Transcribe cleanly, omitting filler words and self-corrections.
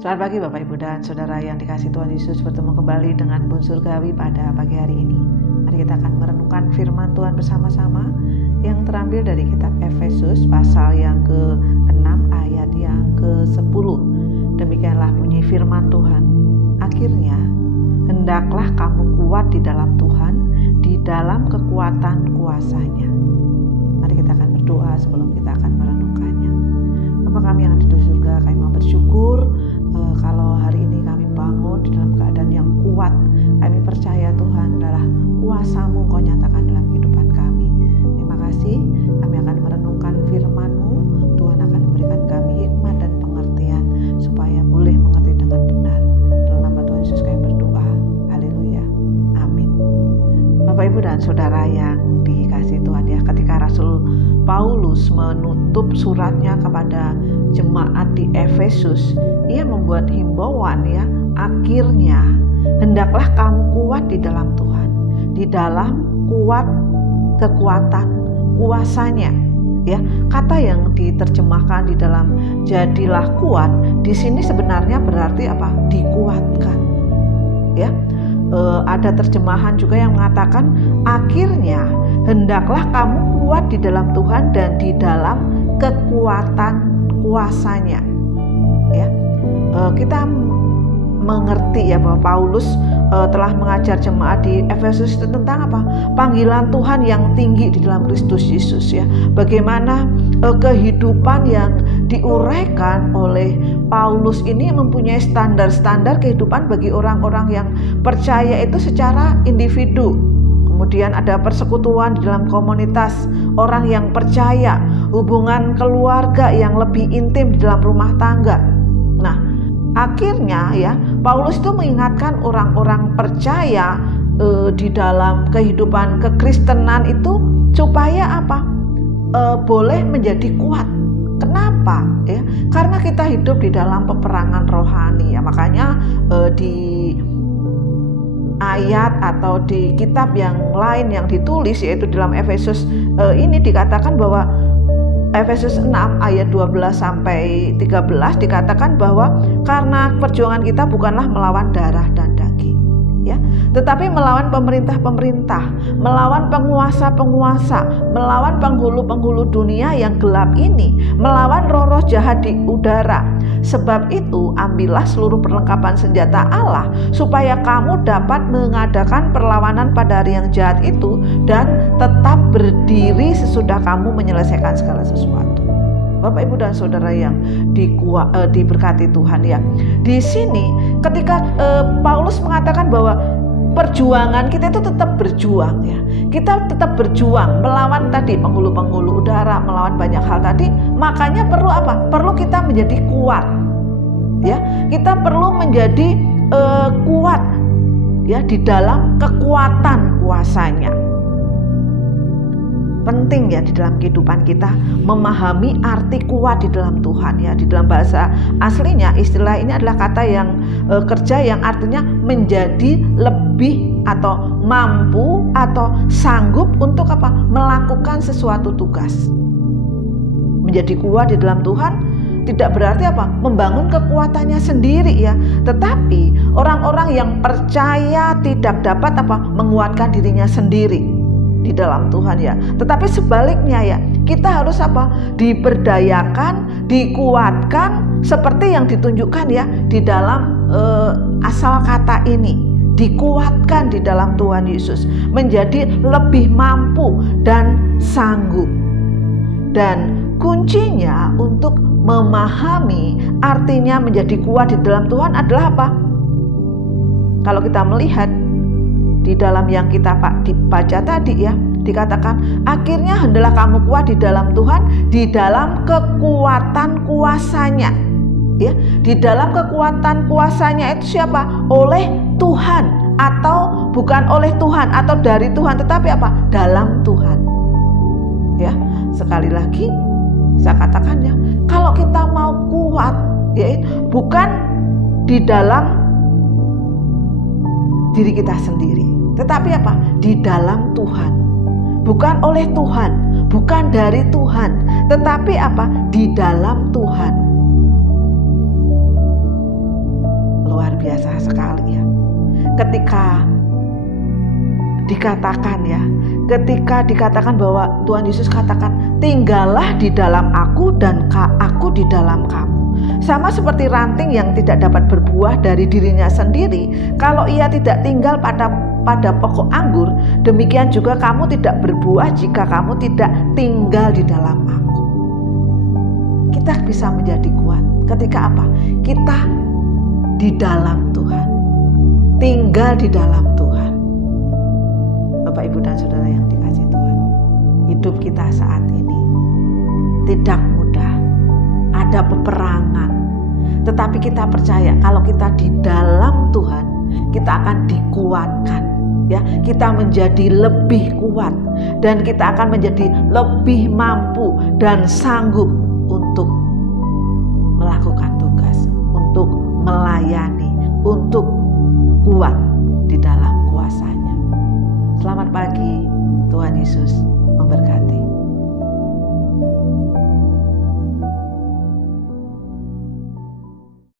Selamat pagi Bapak Ibu dan Saudara yang dikasihi Tuhan Yesus, bertemu kembali dengan Bun Surgawi pada pagi hari ini. Mari kita akan merenungkan firman Tuhan bersama-sama yang terambil dari kitab Efesus pasal yang ke-6 ayat yang ke-10. Demikianlah bunyi firman Tuhan. Akhirnya, hendaklah kamu kuat di dalam Tuhan, di dalam kekuatan kuasa-Nya. Mari kita akan berdoa sebelum kita akan merenungkannya. Bapa kami yang ada di surga, kami mau bersyukur kalau hari ini kami bangun di dalam keadaan yang kuat. Kami percaya Tuhan adalah kuasa-Mu Kau nyatakan dalam kehidupan kami. Terima kasih, kami akan merenungkan firman-Mu. Tuhan akan memberikan kami hikmat dan pengertian supaya boleh mengerti dengan benar. Dalam nama Tuhan Yesus kami berdoa. Haleluya. Amin. Bapak Ibu dan Saudara yang dikasihi Tuhan ya, ketika Rasul Paulus menutup suratnya kepada jemaat di Efesus, ia membuat himbauan ya, akhirnya hendaklah kamu kuat di dalam Tuhan, di dalam kekuatan kuasa-Nya. Ya, kata yang diterjemahkan di dalam jadilah kuat di sini sebenarnya berarti apa? Dikuatkan. Ya. Ada terjemahan juga yang mengatakan akhirnya hendaklah kamu kuat di dalam Tuhan dan di dalam kekuatan kuasa-Nya. Ya, kita mengerti ya bahwa Paulus telah mengajar jemaat di Efesus itu tentang apa? Panggilan Tuhan yang tinggi di dalam Kristus Yesus ya. Bagaimana kehidupan yang diuraikan oleh Paulus ini mempunyai standar-standar kehidupan bagi orang-orang yang percaya itu secara individu. Kemudian ada persekutuan di dalam komunitas orang yang percaya, hubungan keluarga yang lebih intim di dalam rumah tangga. Nah, akhirnya ya Paulus itu mengingatkan orang-orang percaya di dalam kehidupan kekristenan itu supaya apa? Boleh menjadi kuat. Kenapa? Ya, karena kita hidup di dalam peperangan rohani ya. Makanya di ayat atau di kitab yang lain yang ditulis yaitu dalam Efesus ini dikatakan bahwa Efesus 6 ayat 12 sampai 13 dikatakan bahwa karena perjuangan kita bukanlah melawan darah dan daging ya, tetapi melawan pemerintah-pemerintah, melawan penguasa-penguasa, melawan penghulu-penghulu dunia yang gelap ini, melawan roh-roh jahat di udara. Sebab itu ambillah seluruh perlengkapan senjata Allah supaya kamu dapat mengadakan perlawanan pada hari yang jahat itu dan tetap berdiri sesudah kamu menyelesaikan segala sesuatu. Bapak Ibu dan Saudara yang diberkati Tuhan ya. Di sini ketika Paulus mengatakan bahwa perjuangan kita itu tetap berjuang ya. Kita tetap berjuang melawan tadi penghulu-penghulu udara, melawan banyak hal tadi. Makanya perlu apa? Perlu kita menjadi kuat. Ya, kita perlu menjadi kuat ya di dalam kekuatan kuasa-Nya. Penting ya di dalam kehidupan kita memahami arti kuat di dalam Tuhan ya. Di dalam bahasa aslinya istilah ini adalah kata yang kerja yang artinya menjadi lebih atau mampu atau sanggup untuk apa? Melakukan sesuatu tugas. Menjadi kuat di dalam Tuhan tidak berarti apa? Membangun kekuatannya sendiri ya. Tetapi orang-orang yang percaya tidak dapat apa? Menguatkan dirinya sendiri di dalam Tuhan ya. Tetapi sebaliknya ya, kita harus apa? Diberdayakan, dikuatkan seperti yang ditunjukkan ya di dalam asal kata ini. Dikuatkan di dalam Tuhan Yesus, menjadi lebih mampu dan sanggup. Dan kuncinya untuk memahami artinya menjadi kuat di dalam Tuhan adalah apa? Kalau kita melihat di dalam yang kita baca tadi ya, dikatakan akhirnya hendaklah kamu kuat di dalam Tuhan, di dalam kekuatan kuasa-Nya ya. Di dalam kekuatan kuasa-Nya itu siapa? Oleh Tuhan, atau bukan oleh Tuhan atau dari Tuhan, tetapi apa? Dalam Tuhan ya. Sekali lagi saya katakan ya, kalau kita mau kuat ya, bukan di dalam diri kita sendiri, tetapi apa? Di dalam Tuhan. Bukan oleh Tuhan, bukan dari Tuhan, tetapi apa? Di dalam Tuhan. luar biasa sekali ya. Ketika dikatakan bahwa Tuhan Yesus katakan, tinggallah di dalam aku dan aku di dalam kamu. Sama seperti ranting yang tidak dapat berbuah dari dirinya sendiri, kalau ia tidak tinggal pada pokok anggur, demikian juga kamu tidak berbuah jika kamu tidak tinggal di dalam aku. Kita bisa menjadi kuat ketika apa? Kita di dalam Tuhan, tinggal di dalam Tuhan. Bapak, Ibu, dan Saudara yang dikasihi Tuhan, hidup kita saat ini tidak mudah, ada peperangan, tetapi kita percaya kalau kita di dalam Tuhan, kita akan dikuatkan, ya, kita menjadi lebih kuat dan kita akan menjadi lebih mampu dan sanggup untuk melakukan tugas, untuk melayani, untuk kuat di dalam kuasa-Nya. Selamat pagi, Tuhan Yesus memberkati.